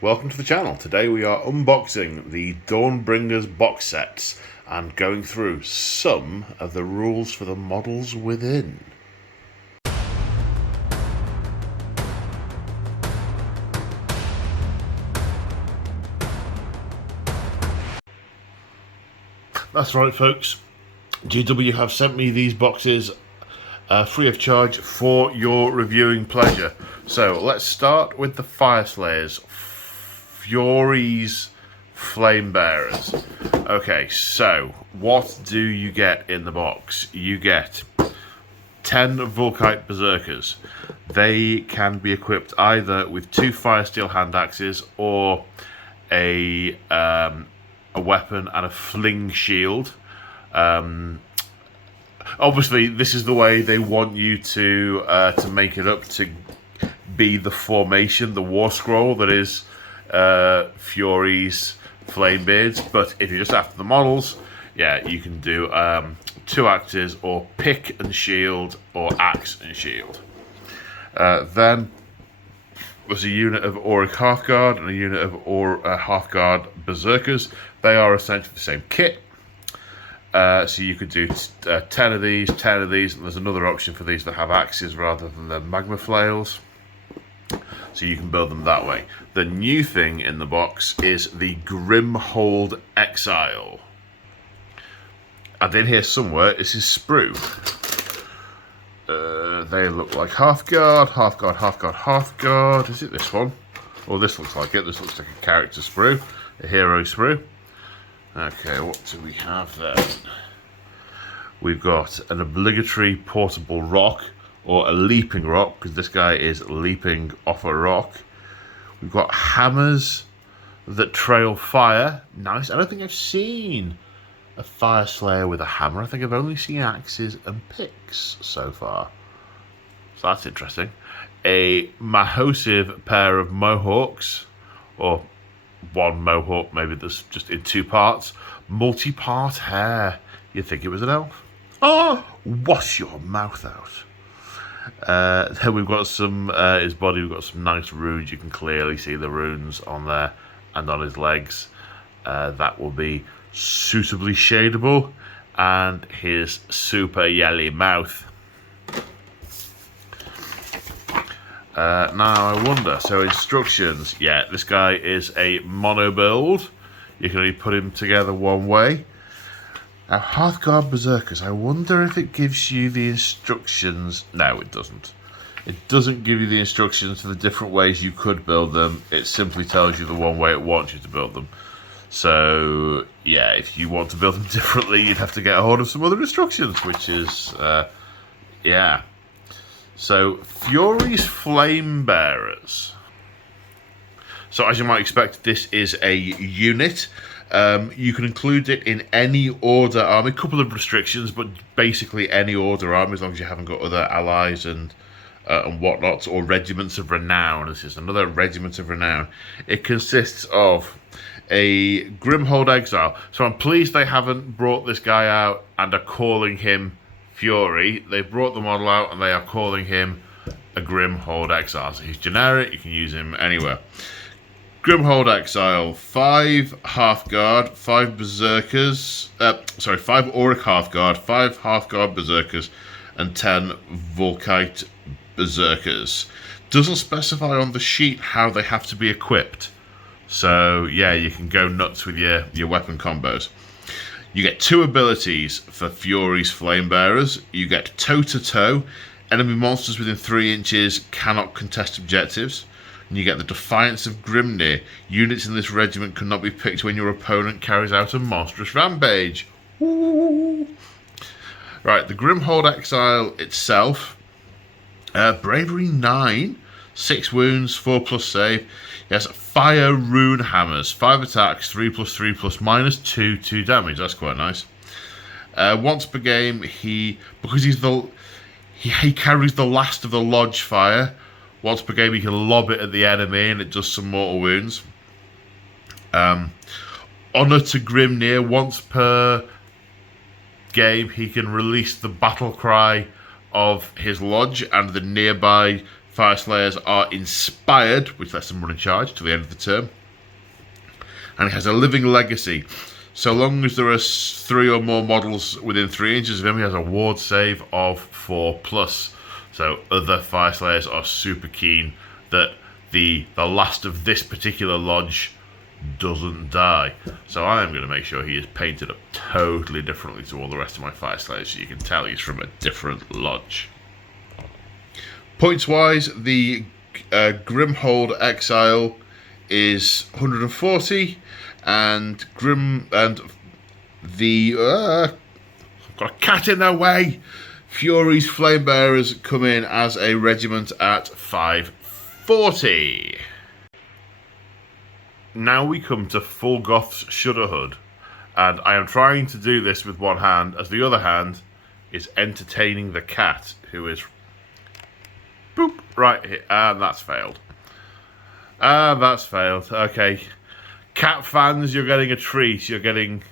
Welcome to the channel. Today we are unboxing the Dawnbringers box sets and going through some of the rules for the models within. That's right, folks. GW have sent me these boxes free of charge for your reviewing pleasure. So let's start with the Fyreslayers, Fury's Flamebearers. Okay, so what do you get in the box? You get 10 Volkite Berserkers. They can be equipped either with 2 Firesteel hand axes or a weapon and a fling shield. Obviously, this is the way they want you to make it up to be the formation, the war scroll that is Fury's Flamebeards. But if you're just after the models, yeah, you can do 2 axes or pick and shield or axe and shield. Then there's a unit of Auric Hearthguard and a unit of Hearthguard Berserkers. They are essentially the same kit. So you could do 10 of these, 10 of these, and there's another option for these that have axes rather than the magma flails. So you can build them that way. The new thing in the box is the Grimhold Exile. And in here somewhere, this is Sprue. They look like Hearthguard, Hearthguard, Hearthguard, Hearthguard. Is it this one? Oh, this looks like it. This looks like a character Sprue, a hero Sprue. Okay, what do we have then? We've got an obligatory portable rock, or a leaping rock, because this guy is leaping off a rock. We've got hammers that trail fire. Nice. I don't think I've seen a Fyreslayer with a hammer. I think I've only seen axes and picks so far. So that's interesting. A Mahosive pair of Mohawks, or one Mohawk, maybe that's just in 2 parts. Multi-part hair. You'd think it was an elf. Oh, wash your mouth out. Then we've got some, his body, we've got some nice runes. You can clearly see the runes on there and on his legs. That will be suitably shadable. And his super yelly mouth. Now I wonder, so instructions, yeah, this guy is a mono build. You can only put him together one way. Now Hearthguard Berserkers, I wonder if it gives you the instructions. No, it doesn't. It doesn't give you the instructions for the different ways you could build them. It simply tells you the one way it wants you to build them. So yeah, if you want to build them differently, you'd have to get a hold of some other instructions, which is yeah. So, Fury's Flamebearers. So, as you might expect, this is a unit. You can include it in any order army. A couple of restrictions, but basically any order army, as long as you haven't got other allies and whatnot, or Regiments of Renown. This is another Regiment of Renown. It consists of a Grimhold Exile. So, I'm pleased they haven't brought this guy out and are calling him Fury. They brought the model out and they are calling him a Grimhold Exile. So he's generic, you can use him anywhere. Grimhold Exile, 5 Hearthguard, 5 Berserkers, 5 Auric Hearthguard, 5 Hearthguard Berserkers, and 10 Volkite Berserkers. Doesn't specify on the sheet how they have to be equipped. So yeah, you can go nuts with your weapon combos. You get 2 abilities for Fury's Flamebearers. You get toe-to-toe. Enemy monsters within 3 inches cannot contest objectives. And you get the Defiance of Grimnir. Units in this regiment cannot be picked when your opponent carries out a monstrous rampage. Ooh. Right, the Grimhold Exile itself. Bravery 9. 6 wounds, 4+ save. He has fire rune hammers, 5 attacks, 3+3+, -2 damage. That's quite nice. Once per game, because he carries the last of the lodge fire. Once per game, he can lob it at the enemy, and it does some mortal wounds. Honor to Grimnir. Once per game, he can release the battle cry of his lodge and the nearby Fire Slayers are inspired, which lets them run in charge till the end of the term. And it has a living legacy. So long as there are 3 or more models within 3 inches of him, he has a ward save of 4+. So other Fire Slayers are super keen that the last of this particular lodge doesn't die. So I am going to make sure he is painted up totally differently to all the rest of my Fire Slayers, so you can tell he's from a different lodge. Points wise, the Grimhold Exile is 140, and the I've got a cat in their way. Fury's Flamebearers come in as a regiment at 540. Now we come to Full Goth's Sugarhood, and I am trying to do this with one hand, as the other hand is entertaining the cat, who is boop right here, and that's failed. That's failed. Okay, cat fans, you're getting a treat. You're getting.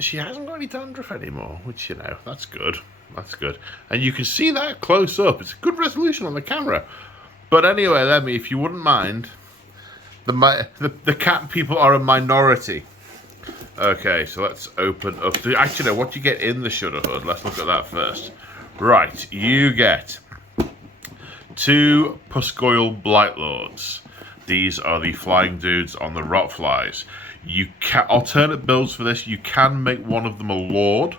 She hasn't got any dandruff anymore, which, you know, that's good. That's good, and you can see that close up. It's a good resolution on the camera. But anyway, Lemmy, if you wouldn't mind. The cat people are a minority. Okay, so let's open up. Actually, what do you get in the Sugarhood? Let's look at that first. Right, you get 2 Puscoil Blightlords. These are the flying dudes on the Rotflies. You can alternate builds for this. You can make one of them a Lord,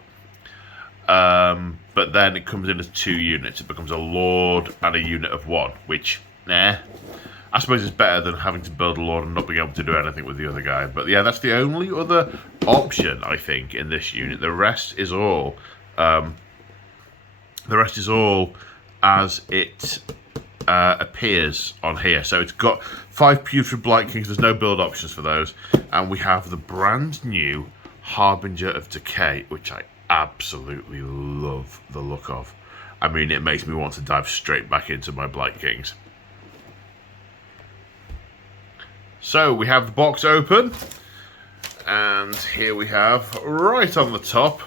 but then it comes in as 2 units. It becomes a Lord and a unit of 1, which, I suppose it's better than having to build a Lord and not being able to do anything with the other guy. But yeah, that's the only other option, I think, in this unit. The rest is all as it appears on here. So it's got 5 Putrid Blight Kings. There's no build options for those. And we have the brand new Harbinger of Decay, which I absolutely love the look of. I mean, it makes me want to dive straight back into my Blight Kings. So we have the box open, and here we have, right on the top,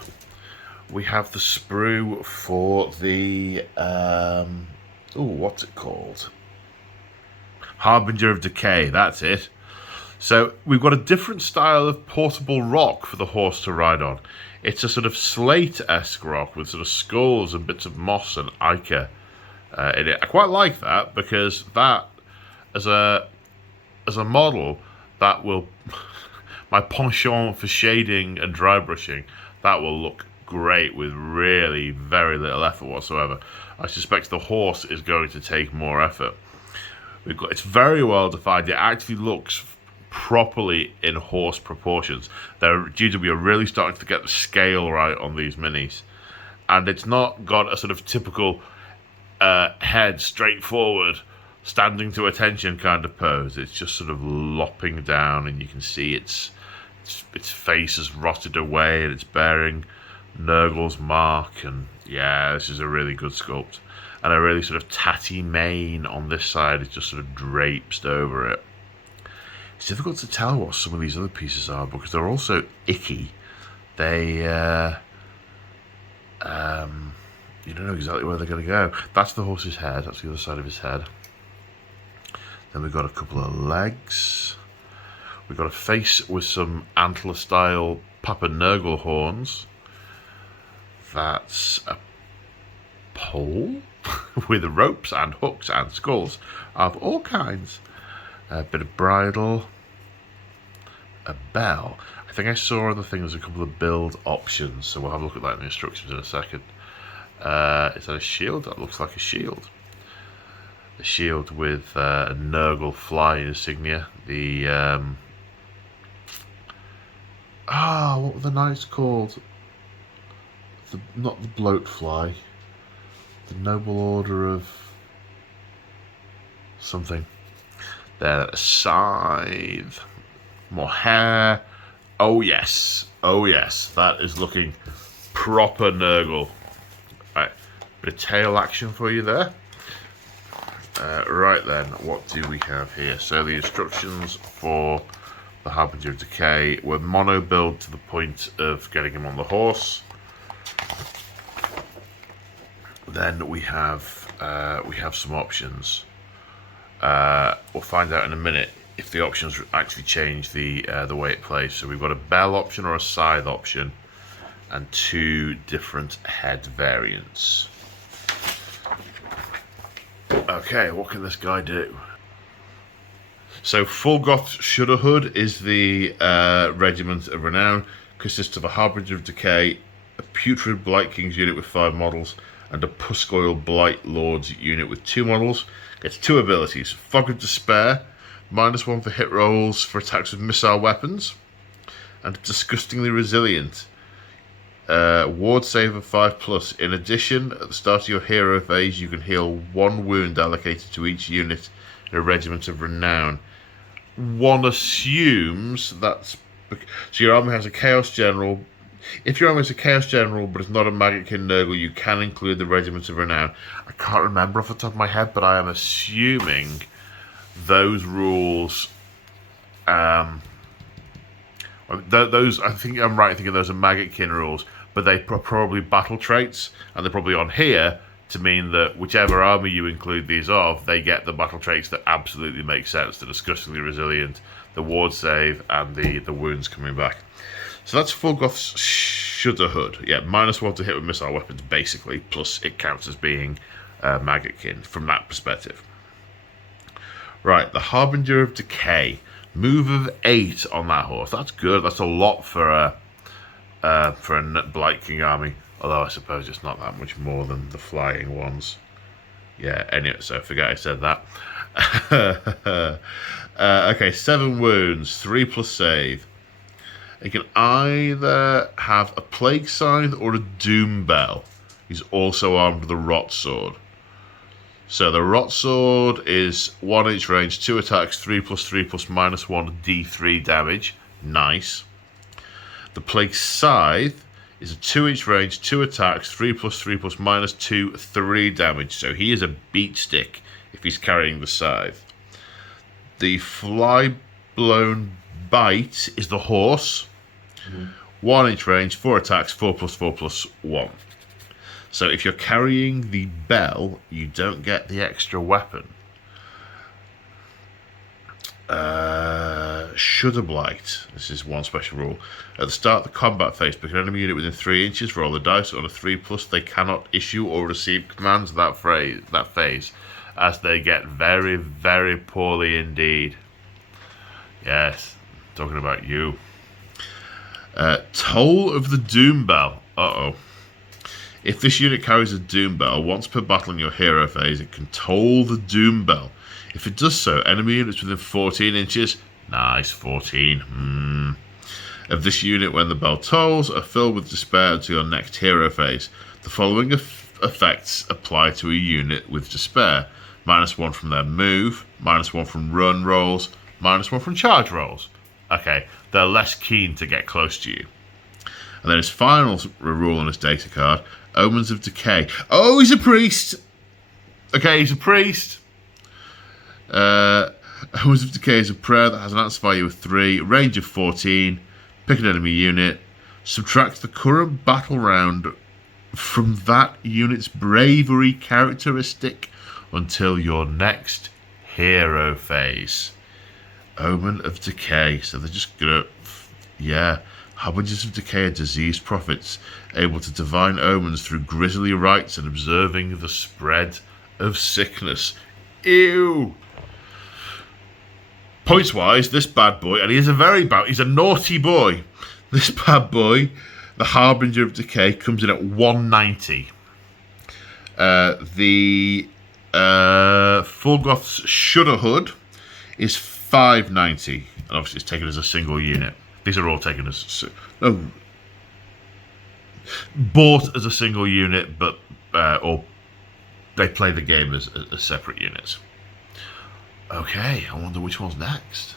we have the sprue for the, what's it called? Harbinger of Decay, that's it. So we've got a different style of portable rock for the horse to ride on. It's a sort of slate-esque rock with sort of skulls and bits of moss and ichor in it. I quite like that, because that, as a model, that will my penchant for shading and dry brushing, that will look great with really very little effort whatsoever. I suspect the horse is going to take more effort. It's very well defined. It actually looks properly in horse proportions. They're due to be really starting to get the scale right on these minis, and it's not got a sort of typical head straight forward, standing to attention kind of pose. It's just sort of lopping down, and you can see its face has rotted away, and it's bearing Nurgle's mark. And yeah, this is a really good sculpt, and a really sort of tatty mane on this side is just sort of draped over it. It's difficult to tell what some of these other pieces are, because they're also icky. They you don't know exactly where they're going to go. That's the horse's head. That's the other side of his head. Then we've got a couple of legs. We've got a face with some antler-style Papa Nurgle horns. That's a pole with ropes and hooks and skulls of all kinds. A bit of bridle. A bell. I think I saw on the thing there's a couple of build options, so we'll have a look at that in the instructions in a second. Is that a shield? That looks like a shield. A shield with a Nurgle fly insignia. The what were the knights called? Not the bloat fly. The Noble Order of something. There, a scythe. More hair. Oh yes, that is looking proper Nurgle. Right, bit of tail action for you there. Right then, what do we have here? So the instructions for the Harbinger of Decay were mono build to the point of getting him on the horse. Then we have some options. We'll find out in a minute if the options actually change the way it plays. So we've got a bell option or a scythe option, and 2 different head variants. Okay, what can this guy do? So Fulgoth's Sugarhood is the Regiment of Renown. Consists of a Harbinger of Decay, a Putrid Blight King's unit with 5 models, and a Puscoil Blight Lord's unit with 2 models. Gets 2 abilities. Fog of Despair, -1 for hit rolls for attacks with missile weapons, and Disgustingly Resilient. Ward save of 5+. In addition, at the start of your hero phase, you can heal 1 wound allocated to each unit in a Regiment of Renown. One assumes that's... So your army has a Chaos General. If your army is a Chaos General but it's not a Magickin Nurgle, you can include the Regiment of Renown. I can't remember off the top of my head, but I am assuming those rules... those, I think I'm right in thinking those are Magickin rules, but they are probably battle traits, and they're probably on here to mean that whichever army you include these of, they get the battle traits that absolutely make sense. The Disgustingly Resilient, the Ward Save, and the wounds coming back. So that's Fulgoth's Sugarhood. Yeah, -1 to hit with missile weapons, basically, plus it counts as being Magickin from that perspective. Right, the Harbinger of Decay. Move of 8 on that horse. That's good. That's a lot for a Blight King army. Although I suppose it's not that much more than the flying ones. Yeah, anyway, so forget I said that. Okay, 7 wounds, 3+ save. You can either have a Plague Scythe or a Doom Bell. He's also armed with a Rot Sword. So the Rot Sword is 1 range, 2 attacks, 3+3 +1 D3 damage. Nice. The Plague Scythe is a 2 range, 2 attacks, 3+3 +2 3 damage. So he is a beat stick if he's carrying the scythe. The Flyblown Bite is the horse. 1 range, 4 attacks, 4+4 +1. So if you're carrying the bell, you don't get the extra weapon. Shudder Blight. This is one special rule. At the start of the combat phase, pick an enemy unit within 3 inches, roll the dice. On a 3+, they cannot issue or receive commands that phase, as they get very, very poorly indeed. Yes, talking about you. Toll of the Doom Bell. Uh-oh. If this unit carries a Doom Bell, once per battle in your hero phase, it can toll the Doom Bell. If it does so, enemy units within 14 inches, nice, 14, of this unit when the bell tolls are filled with despair until your next hero phase. The following effects apply to a unit with despair. -1 from their move, -1 from run rolls, -1 from charge rolls. Okay, they're less keen to get close to you. And then his final rule on his data card, Omens of Decay. Oh, he's a priest! Okay, he's a priest. Omens of Decay is a prayer that has an answer value of 3, range of 14, pick an enemy unit, subtract the current battle round from that unit's bravery characteristic until your next hero phase. Omen of Decay. So they're just gonna, yeah. Harbingers of Decay are diseased prophets, able to divine omens through grisly rites and observing the spread of sickness. Ew! Points-wise, this bad boy, and he's a naughty boy. This bad boy, the Harbinger of Decay, comes in at 190. The Fulgoth's Sugarhood is 590, and obviously it's taken as a single unit. These are all taken as bought as a single unit, but or they play the game as separate units. Okay, I wonder which one's next.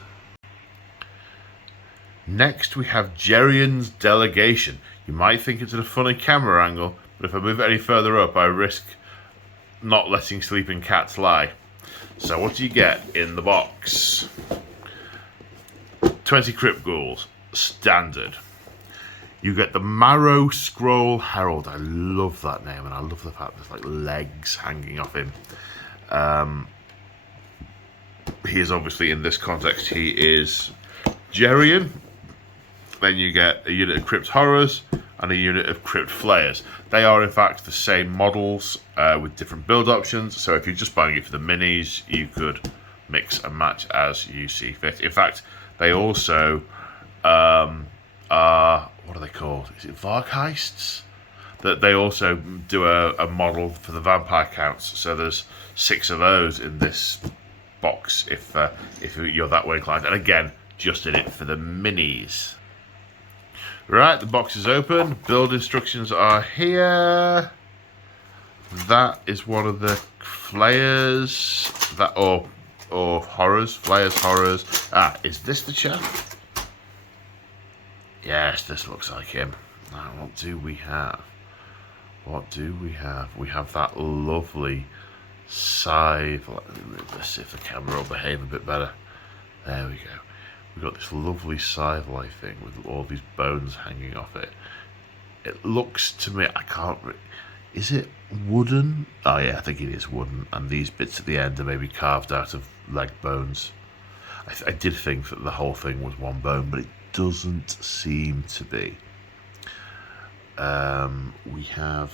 Next we have Jerian's Delegation. You might think it's in a funny camera angle, but if I move it any further up, I risk not letting sleeping cats lie. So what do you get in the box? 20 Crypt Ghouls, standard. You get the Marrow Scroll Herald. I love that name, and I love the fact there's like legs hanging off him. he is obviously, in this context, he is Jerian. Then you get a unit of Crypt Horrors and a unit of Crypt Flayers. They are in fact the same models with different build options. So if you're just buying it for the minis, you could mix and match as you see fit. In fact, they also are, what are they called? Is it Vargheists? That they also do a model for the vampire counts. So there's 6 of those in this box if you're that way inclined. And again, just in it for the minis. Right, the box is open. Build instructions are here. That is one of the flayers. That or horrors. Flayers, horrors. Ah, is this the chap? Yes, this looks like him. Now, what do we have? What do we have? We have that lovely scythe. Let's see if the camera will behave a bit better. There we go. We've got this lovely scythe-like thing with all these bones hanging off it. It looks to me, I can't... Is it wooden? Oh yeah, I think it is wooden. And these bits at the end are maybe carved out of leg bones. I did think that the whole thing was one bone, but it doesn't seem to be. We have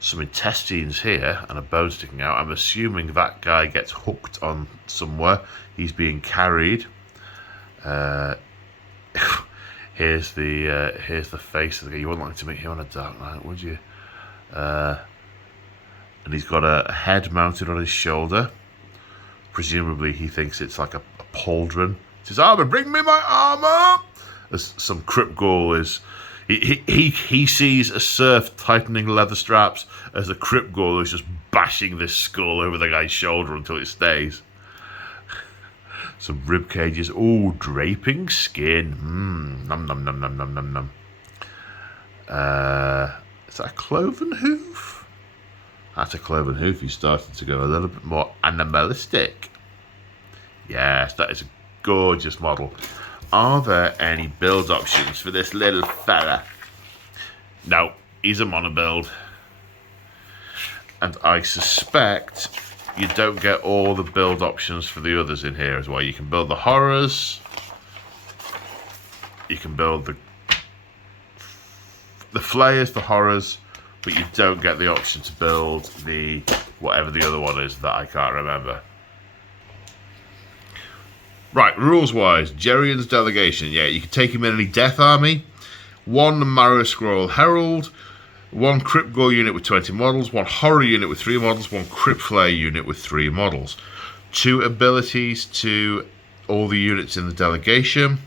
some intestines here and a bone sticking out. I'm assuming that guy gets hooked on somewhere. He's being carried. Here's the face of the guy. You wouldn't like to meet him on a dark night, would you? And he's got a head mounted on his shoulder. Presumably he thinks it's like a pauldron. He says, "Armour, bring me my armour!" As some Crypt Ghoul is... He sees a serf tightening leather straps as the Crypt Ghoul is just bashing this skull over the guy's shoulder until it stays. Some rib cages. Oh, draping skin. Nom nom nom nom nom nom nom. Is that a cloven hoof? That's a cloven hoof. He's starting to go a little bit more animalistic. Yes, that is a gorgeous model. Are there any build options for this little fella? No, he's a mono build. And I suspect you don't get all the build options for the others in here as well. You can build the horrors. You can build the flayers, the horrors, but you don't get the option to build the whatever the other one is that I can't remember. Right, rules-wise, Jerian's delegation. Yeah, you can take him in any death army. 1 Marrow Scroll Herald. 1 Crypt Ghoul unit with 20 models. 1 Horror unit with 3 models. 1 Crypt Flare unit with 3 models. 2 abilities to all the units in the delegation.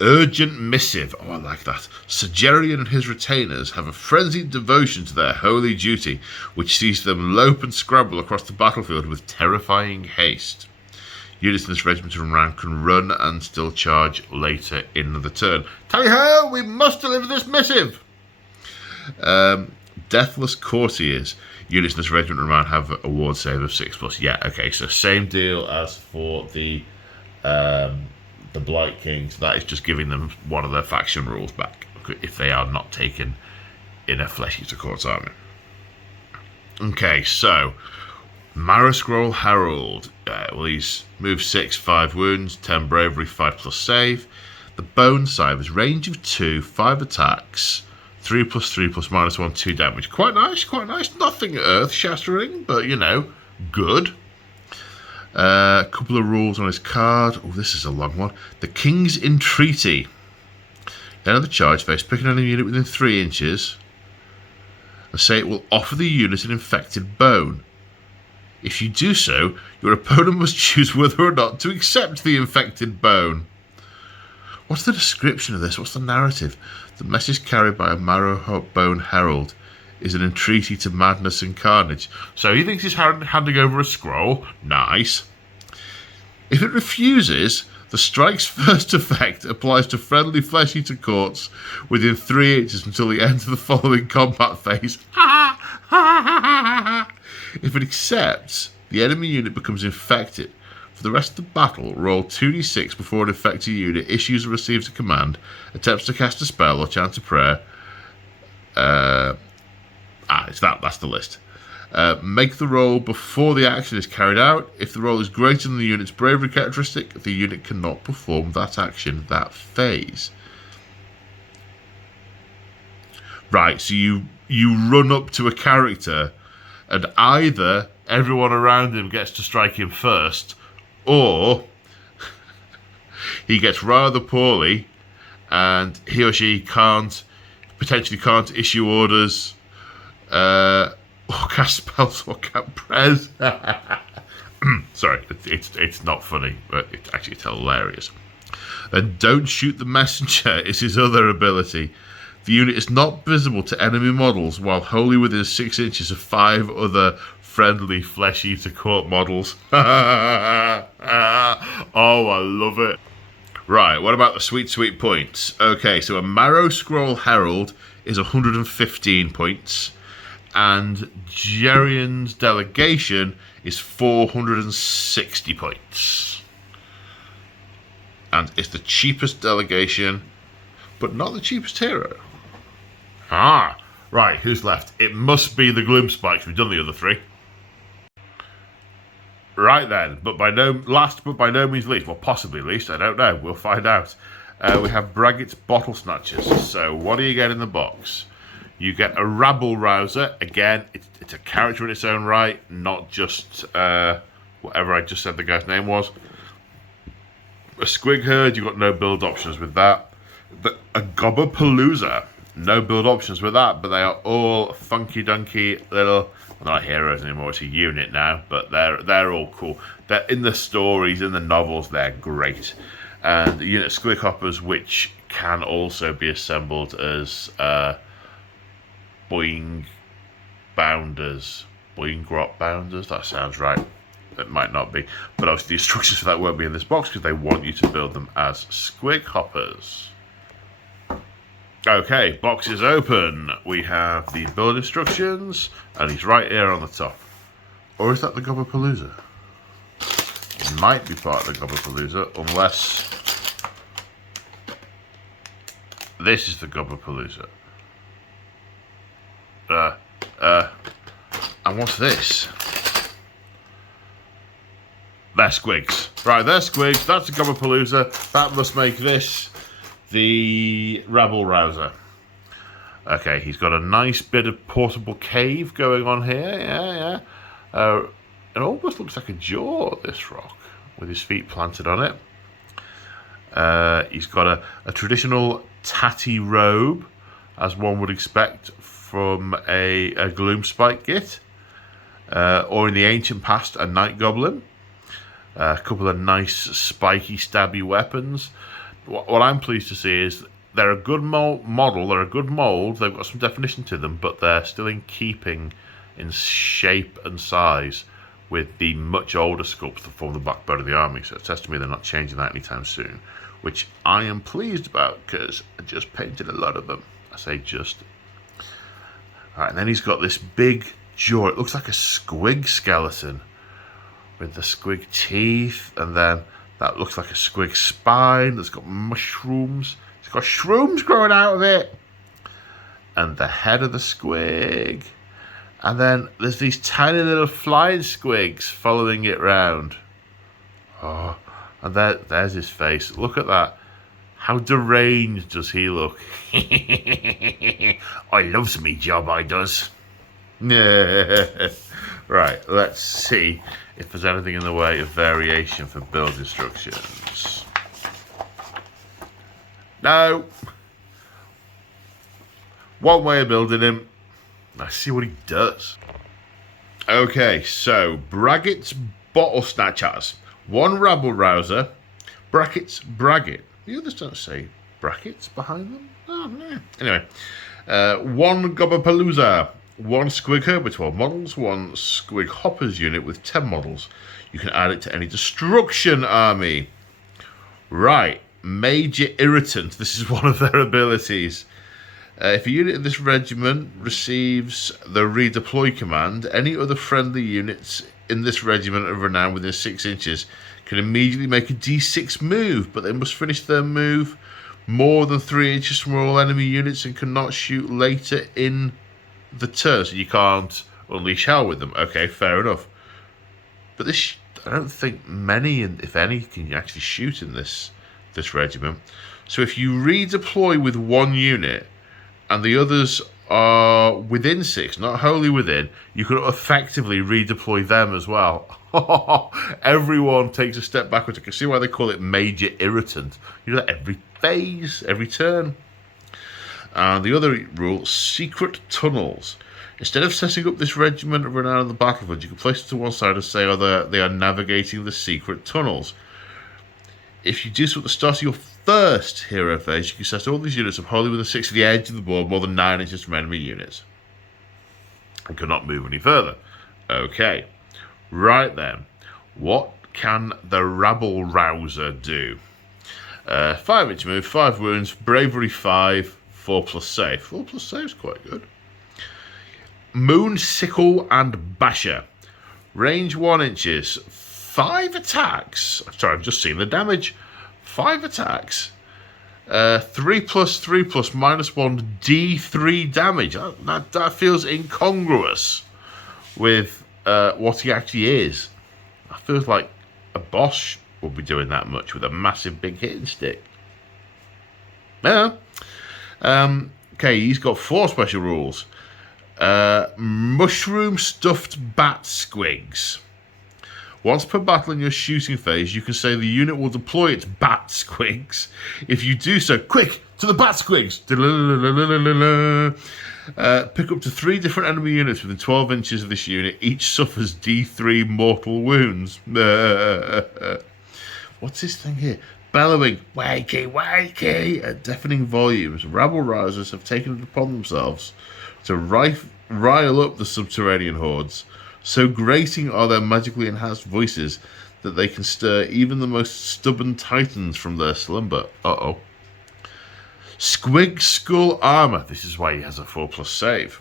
Urgent Missive. Oh, I like that. Sir Jerian and his retainers have a frenzied devotion to their holy duty, which sees them lope and scrabble across the battlefield with terrifying haste. Units in this Regiment of Renown can run and still charge later in the turn. Tally-ho! We must deliver this missive! Deathless Courtiers. Units in this Regiment of Renown have a ward save of 6+. Yeah, okay, so same deal as for the Blight Kings. That is just giving them one of their faction rules back if they are not taken in a Flesh Eater Courts army. Okay, so Marrow Scroll Herald. Well, he's move 6, 5 wounds, 10 bravery, 5+ save. The Bone Scythe is range of 2, 5 attacks, 3+3 +(-1), 2 damage. Quite nice, quite nice. Nothing earth-shattering, but you know, good. A couple of rules on his card. Oh, this is a long one. The King's Entreaty. End of the charge phase, pick an enemy unit within 3 inches and say it will offer the unit an infected bone. If you do so, your opponent must choose whether or not to accept the infected bone. What's the description of this? What's the narrative? The message carried by a Marrow-Bone Herald is an entreaty to madness and carnage. So he thinks he's handing over a scroll. Nice. If it refuses, the strike's first effect applies to friendly Flesh Eater Courts within 3 inches until the end of the following combat phase. If it accepts, the enemy unit becomes infected. For the rest of the battle, roll 2d6 before an infected unit issues or receives a command, attempts to cast a spell or chant a prayer. That's the list. Make the roll before the action is carried out. If the roll is greater than the unit's bravery characteristic, the unit cannot perform that action that phase. Right, so you run up to a character and either everyone around him gets to strike him first, or he gets rather poorly and he or she potentially can't issue orders, or cast spells, or can't press. Sorry, it's not funny, but it's hilarious. And don't shoot the messenger is his other ability. The unit is not visible to enemy models while wholly within 6 inches of 5 other friendly Flesh Eater Court models. Oh, I love it. Right, what about the sweet points? Okay, so a Marrow Scroll Herald is 115 points, and Jerian's Delegation is 460 points. And it's the cheapest delegation, but not the cheapest hero. Ah, right, who's left? It must be the Gloom Spikes. We've done the other 3. Right then, but by no means least, well, possibly least, I don't know, we'll find out. We have Braggett's Bottle Snatchers. So what do you get in the box? You get a Rubble Rouser. Again, it's a character in its own right, not just whatever I just said the guy's name was. A Squigherd, you've got no build options with that. But a Gobberpalooza, no build options with that, but they are all funky dunky little, well, not heroes anymore, it's a unit now, but they're all cool. They're in the stories, in the novels, they're great. And the unit Squighoppers, which can also be assembled as Boing Grot Bounders, that sounds right. It might not be, but obviously the instructions for that won't be in this box because they want you to build them as Squighoppers. Okay, box is open. We have the build instructions, and he's right here on the top. Or is that the Gobberpalooza? It might be part of the Gobberpalooza, unless this is the Gobberpalooza. And what's this? They're Squigs. Right, they're Squigs. That's the Gobberpalooza. That must make this the Rubble Rouser. Okay, he's got a nice bit of portable cave going on here. Yeah. It almost looks like a jaw, this rock, with his feet planted on it. He's got a traditional tatty robe, as one would expect from a Gloom Spike Git. Or in the ancient past, a Night Goblin. A couple of nice spiky stabby weapons. What I'm pleased to see is they're a good model, they're a good mould, they've got some definition to them, but they're still in keeping in shape and size with the much older sculpts that form the backbone of the army. So it says to me they're not changing that anytime soon, which I am pleased about because I just painted a lot of them. I say just. Alright, and then he's got this big jaw. It looks like a squig skeleton with the squig teeth, and then that looks like a squig spine that's got mushrooms. It's got shrooms growing out of it. And the head of the squig. And then there's these tiny little flying squigs following it round. Oh, and there's his face. Look at that. How deranged does he look? I loves me job, I does. Right, let's see if there's anything in the way of variation for build instructions. No. One way of building him. Let's see what he does. Okay, so Braggett's Bottle Snatchers. One Rubble Rouser. Brackets Braggett. The others don't say brackets behind them. Oh, no. Anyway, one Gobberpalooza. One Squigherd with 12 models, one Squighoppers unit with 10 models. You can add it to any destruction army. Right, Major Irritant. This is one of their abilities. If a unit of this regiment receives the redeploy command, any other friendly units in this Regiment of Renown within 6 inches can immediately make a D6 move, but they must finish their move more than 3 inches from all enemy units and cannot shoot later in the turn. So you can't, unleash hell with them. Okay, fair enough. But this, I don't think many, if any, can actually shoot in this regiment. So if you redeploy with one unit and the others are within 6, not wholly within, you could effectively redeploy them as well. Everyone takes a step backwards. I can see why they call it major irritant. You do that every phase, every turn. And the other rule, secret tunnels. Instead of setting up this Regiment of Renown on the battlefield, you can place it to one side and say, they are navigating the secret tunnels. If you do so at the start of your first hero phase, you can set all these units up wholly within 6 of the edge of the board, more than 9 inches from enemy units, and cannot move any further. Okay, right then. What can the Rubble Rouser do? 5-inch move, 5 wounds, bravery 5, 4+ save. 4+ save is quite good. Moon Sickle and Basher. Range 1 inches. 5 attacks. Sorry, I've just seen the damage. 5 attacks. 3+3+, -1 D3 damage. That feels incongruous with what he actually is. That feels like a boss would be doing that much with a massive big hitting stick. Yeah. Okay, he's got 4 special rules. Mushroom Stuffed Bat Squigs. Once per battle in your shooting phase, you can say the unit will deploy its bat squigs. If you do so, quick, to the bat squigs! Pick up to 3 different enemy units within 12 inches of this unit. Each suffers D3 mortal wounds. What's this thing here? Bellowing, wakey, wakey, at deafening volumes. Rabble rousers have taken it upon themselves to rile up the subterranean hordes. So grating are their magically enhanced voices that they can stir even the most stubborn titans from their slumber. Uh-oh. Squig Skull Armor. This is why he has a 4+ save.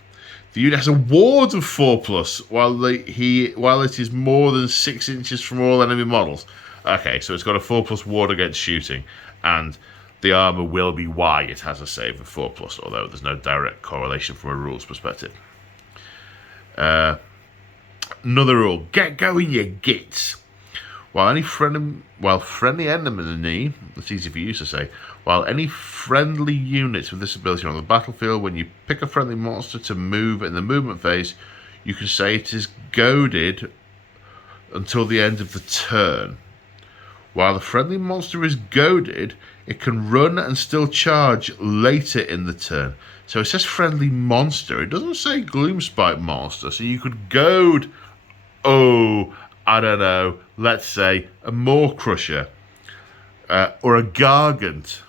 The unit has a ward of 4+, while it is more than 6 inches from all enemy models. Okay, so it's got a 4+ ward against shooting, and the armor will be why it has a save of 4+, although there's no direct correlation from a rules perspective. Another rule, get going, you gits. While friendly enemy, that's easy for you to say, while any friendly units with this ability are on the battlefield, when you pick a friendly monster to move in the movement phase, you can say it is goaded until the end of the turn. While the friendly monster is goaded, it can run and still charge later in the turn. So it says friendly monster. It doesn't say Gloomspite monster. So you could goad, I don't know, let's say a Maw Crusher or a Gargant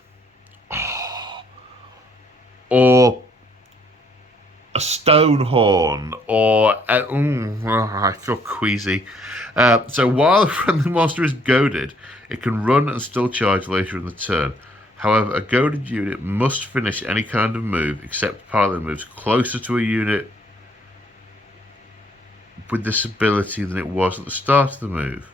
or a Stonehorn or I feel queasy. So while a friendly monster is goaded, it can run and still charge later in the turn. However, a goaded unit must finish any kind of move except pilot moves closer to a unit with this ability than it was at the start of the move.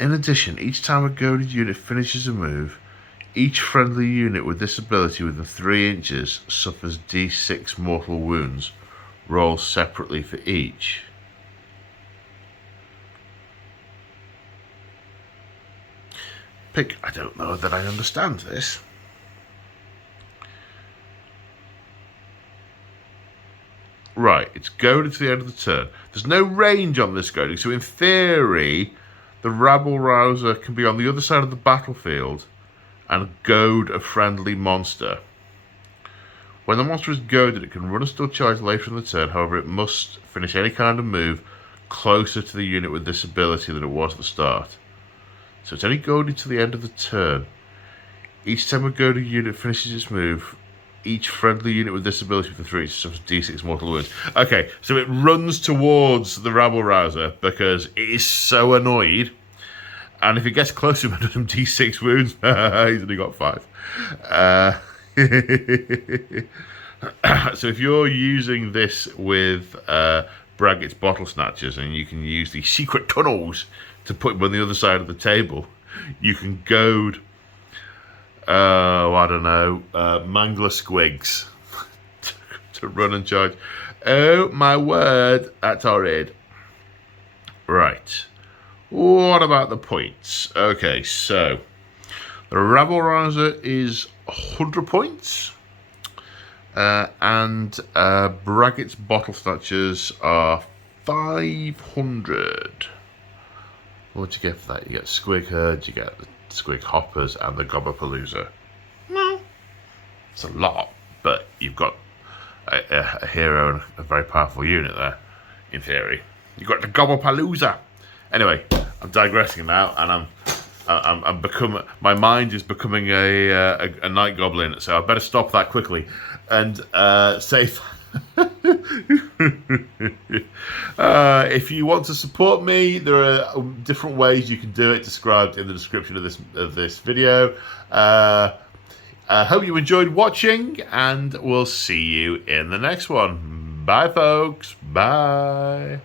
In addition, each time a goaded unit finishes a move, each friendly unit with this ability within 3 inches suffers D6 mortal wounds. Roll separately for each. I don't know that I understand this. Right, it's goaded to the end of the turn. There's no range on this goading, so in theory, the Rabble Rouser can be on the other side of the battlefield and goad a friendly monster. When the monster is goaded, it can run and still charge later in the turn. However, it must finish any kind of move closer to the unit with this ability than it was at the start. So it's only goaded to the end of the turn. Each time a goaded unit finishes its move, each friendly unit with this ability for 3 suffers D6 mortal wounds. Okay, so it runs towards the Rabble Rouser because it is so annoyed. And if it gets closer, it does him D6 wounds. He's only got 5. So if you're using this with Braggett's Bottle Snatchers, and you can use the secret tunnels to put him on the other side of the table, you can goad, I don't know, Mangler Squigs to run and charge. Oh my word, that's horrid. Right. What about the points? Okay, so the Rubble Rouser is 100 points. And Braggett's Bottle Snatchers are 500. What do you get for that? You get Squig Herd, you get the Squig Hoppers, and the Gobblepalooza. It's a lot, but you've got a hero and a very powerful unit there, in theory. You've got the Gobblepalooza. Anyway, I'm digressing now, and I'm becoming. My mind is becoming a night goblin, so I better stop that quickly and say. If you want to support me, there are different ways you can do it, described in the description of this video. I hope you enjoyed watching, and we'll see you in the next one. Bye, folks. Bye.